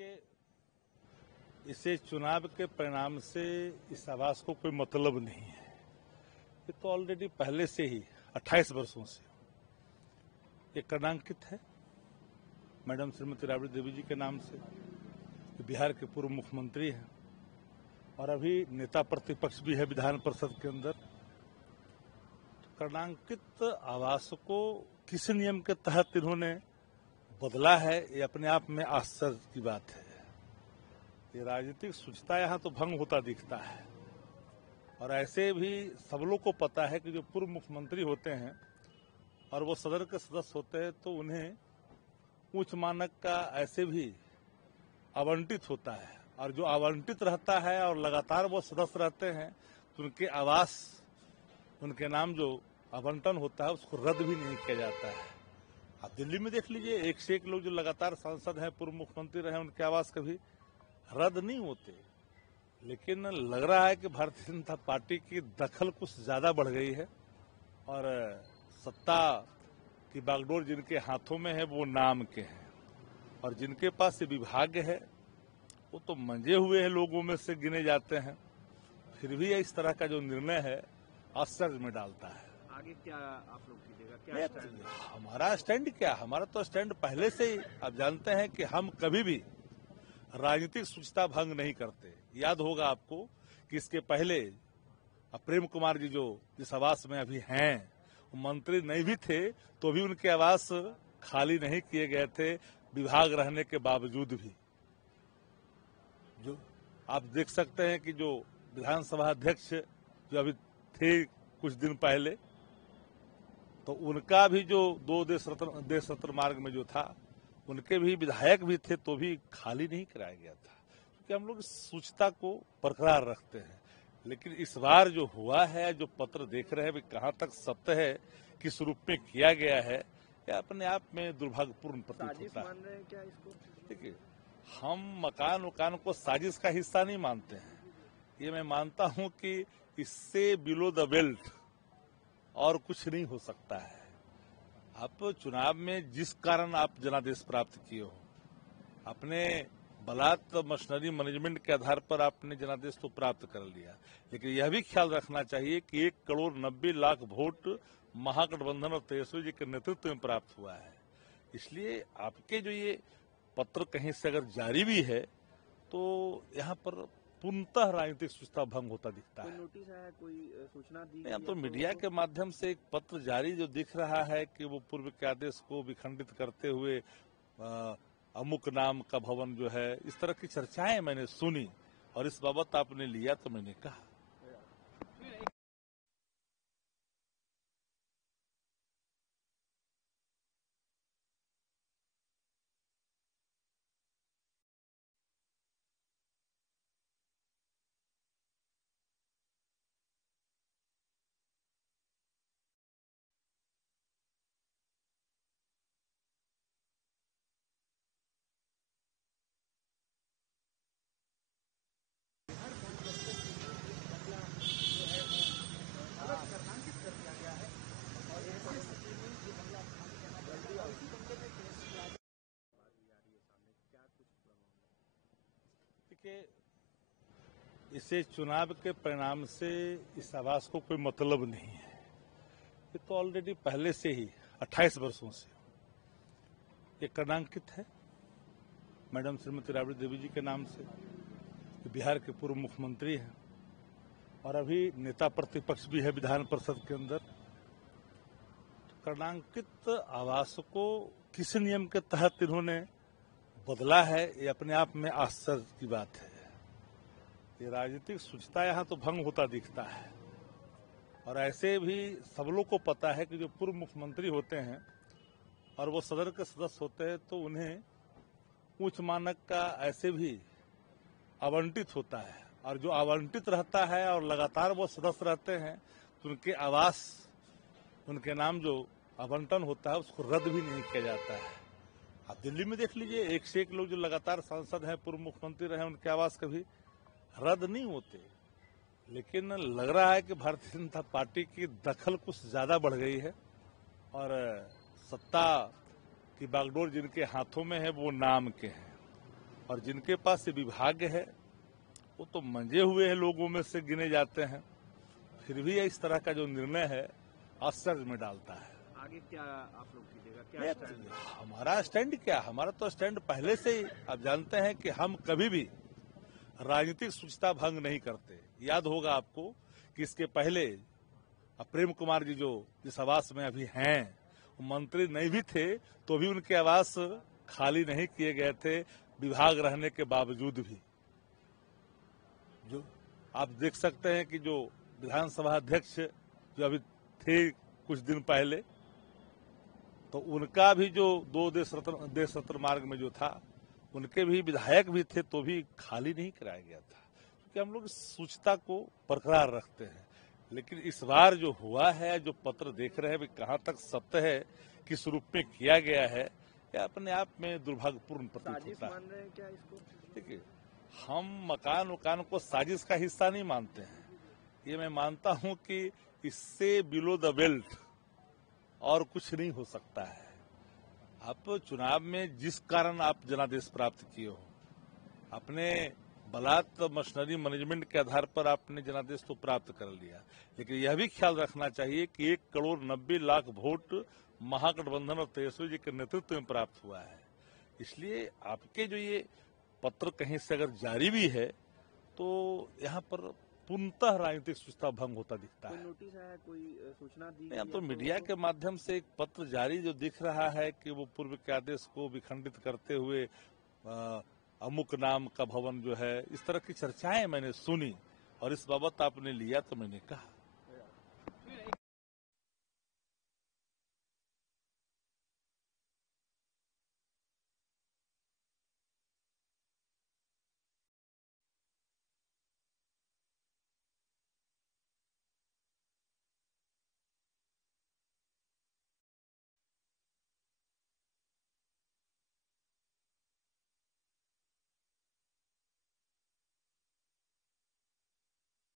देखिए, इसे चुनाव के परिणाम से इस आवास को कोई मतलब नहीं है। ये तो ऑलरेडी पहले से ही 28 वर्षों से ये कलंकित है मैडम श्रीमती राबड़ी देवी जी के नाम से। बिहार के पूर्व मुख्यमंत्री हैं और अभी नेता प्रतिपक्ष भी है विधान परिषद के अंदर। कलंकित आवास को किस नियम के तहत इन्होंने बदला है, ये अपने आप में आश्चर्य की बात है। ये राजनीतिक शुचिता यहाँ तो भंग होता दिखता है। और ऐसे भी सब लोग को पता है कि जो पूर्व मुख्यमंत्री होते हैं और वो सदन के सदस्य होते हैं तो उन्हें उच्च मानक का ऐसे भी आवंटित होता है, और जो आवंटित रहता है और लगातार वो सदस्य रहते हैं तो उनके आवास, उनके नाम जो आवंटन होता है उसको रद्द भी नहीं किया जाता है। आप दिल्ली में देख लीजिए, एक से एक लोग जो लगातार सांसद हैं, पूर्व मुख्यमंत्री रहे, उनके आवास कभी रद्द नहीं होते। लेकिन लग रहा है कि भारतीय जनता पार्टी की दखल कुछ ज्यादा बढ़ गई है और सत्ता की बागडोर जिनके हाथों में है वो नाम के हैं, और जिनके पास ये विभाग है वो तो मंजे हुए हैं लोगों में से गिने जाते हैं। फिर भी इस तरह का जो निर्णय है आश्चर्य में डालता है। आगे क्या आप लोग कीजिएगा, क्या स्टैंड? हमारा स्टैंड क्या, हमारा तो स्टैंड पहले से ही आप जानते हैं कि हम कभी भी राजनीतिक शुचिता भंग नहीं करते। याद होगा आपको कि इसके पहले प्रेम कुमार जी जो जिस आवास में अभी हैं, मंत्री नहीं भी थे तो भी उनके आवास खाली नहीं किए गए थे विभाग रहने के बावजूद भी। जो आप देख सकते हैं कि जो विधानसभा अध्यक्ष जो अभी थे कुछ दिन पहले, तो उनका भी जो दो देश रत्न मार्ग में जो था, उनके भी विधायक भी थे तो भी खाली नहीं कराया गया था, क्योंकि हम लोग सूचना को बरकरार रखते हैं। लेकिन इस बार जो हुआ है, जो पत्र देख रहे हैं, कहां तक सत्य है, किस रूप में किया गया है, यह अपने आप में दुर्भाग्यपूर्ण प्रतीत होता है। मान रहे हैं क्या इसको? देखिए, हम मकान को साजिश का हिस्सा नहीं मानते हैं। ये मैं मानता हूं कि इससे बिलो द बेल्ट और कुछ नहीं हो सकता है। आप चुनाव में जिस कारण आप जनादेश प्राप्त किए हो, अपने बलात् मशीनरी मैनेजमेंट के आधार पर आपने जनादेश तो प्राप्त कर लिया, लेकिन यह भी ख्याल रखना चाहिए कि 1,90,00,000 वोट महागठबंधन और तेजस्वी जी के नेतृत्व में प्राप्त हुआ है। इसलिए आपके जो ये पत्र कहीं से अगर जारी भी है तो यहाँ पर पूर्णतः राजनीतिक शुचिता भंग होता दिखता है। नोटिस आया, कोई सूचना दी? नहीं, तो मीडिया के माध्यम से एक पत्र जारी जो दिख रहा है कि वो पूर्व के आदेश को विखंडित करते हुए अमुक नाम का भवन जो है, इस तरह की चर्चाएं मैंने सुनी और इस बाबत आपने लिया तो मैंने कहा। देखिए, इसे चुनाव के परिणाम से इस आवास को कोई मतलब नहीं है। ये तो ऑलरेडी पहले से ही 28 वर्षों से ये कलंकित है मैडम श्रीमती राबड़ी देवी जी के नाम से। बिहार के पूर्व मुख्यमंत्री हैं और अभी नेता प्रतिपक्ष भी है विधान परिषद के अंदर। कलंकित आवास को किस नियम के तहत इन्होंने बदला है, ये अपने आप में आश्चर्य की बात है। ये राजनीतिक शुचिता यहाँ तो भंग होता दिखता है। और ऐसे भी सब लोग को पता है कि जो पूर्व मुख्यमंत्री होते हैं और वो सदन के सदस्य होते हैं तो उन्हें उच्च मानक का ऐसे भी आवंटित होता है, और जो आवंटित रहता है और लगातार वो सदस्य रहते हैं तो उनके आवास, उनके नाम जो आवंटन होता है उसको रद्द भी नहीं किया जाता है। आप दिल्ली में देख लीजिए, एक से एक लोग जो लगातार सांसद हैं, पूर्व मुख्यमंत्री रहे, उनके आवास कभी रद्द नहीं होते। लेकिन लग रहा है कि भारतीय जनता पार्टी की दखल कुछ ज्यादा बढ़ गई है और सत्ता की बागडोर जिनके हाथों में है वो नाम के हैं, और जिनके पास ये विभाग है वो तो मंजे हुए हैं लोगों में से गिने जाते हैं, फिर भी इस तरह का जो निर्णय है आश्चर्य में डालता है। आगे क्या आप लोग कीजिएगा, क्या स्टैंड है? हमारा स्टैंड क्या, हमारा तो स्टैंड पहले से ही आप जानते हैं कि हम कभी भी राजनीतिक शुचिता भंग नहीं करते। याद होगा आपको कि इसके पहले प्रेम कुमार जी जो जिस आवास में अभी हैं, मंत्री नहीं भी थे तो भी उनके आवास खाली नहीं किए गए थे, विभाग रहने के बावजूद भी। जो आप देख सकते हैं कि जो विधानसभा अध्यक्ष जो अभी थे कुछ दिन पहले, तो उनका भी जो देश रत्न मार्ग में जो था, उनके भी विधायक भी थे तो भी खाली नहीं कराया गया था, क्योंकि हम लोग शुचिता को बरकरार रखते हैं। लेकिन इस बार जो हुआ है, जो पत्र देख रहे हैं, कहाँ तक सत्य है, किस रूप में किया गया है, यह अपने आप में दुर्भाग्यपूर्ण प्रतीत होता है। मान रहे हैं क्या इसको? देखिए, हम मकान को साजिश का हिस्सा नहीं मानते हैं। ये मैं मानता हूं कि इससे बिलो द बेल्ट और कुछ नहीं हो सकता है। आप चुनाव में जिस कारण आप जनादेश प्राप्त किए हो, अपने बलात् मशीनरी मैनेजमेंट के आधार पर आपने जनादेश तो प्राप्त कर लिया, लेकिन यह भी ख्याल रखना चाहिए कि 1,90,00,000 वोट महागठबंधन और तेजस्वी जी के नेतृत्व में प्राप्त हुआ है। इसलिए आपके जो ये पत्र कहीं से अगर जारी भी है तो यहाँ पर पूर्णतः राजनीतिक शुचिता भंग होता दिखता है। कोई नोटिस आया, कोई सूचना दी? नहीं, हम तो मीडिया के माध्यम से एक पत्र जारी जो दिख रहा है कि वो पूर्व के आदेश को विखंडित करते हुए अमुक नाम का भवन जो है, इस तरह की चर्चाएं मैंने सुनी और इस बाबत आपने लिया तो मैंने कहा।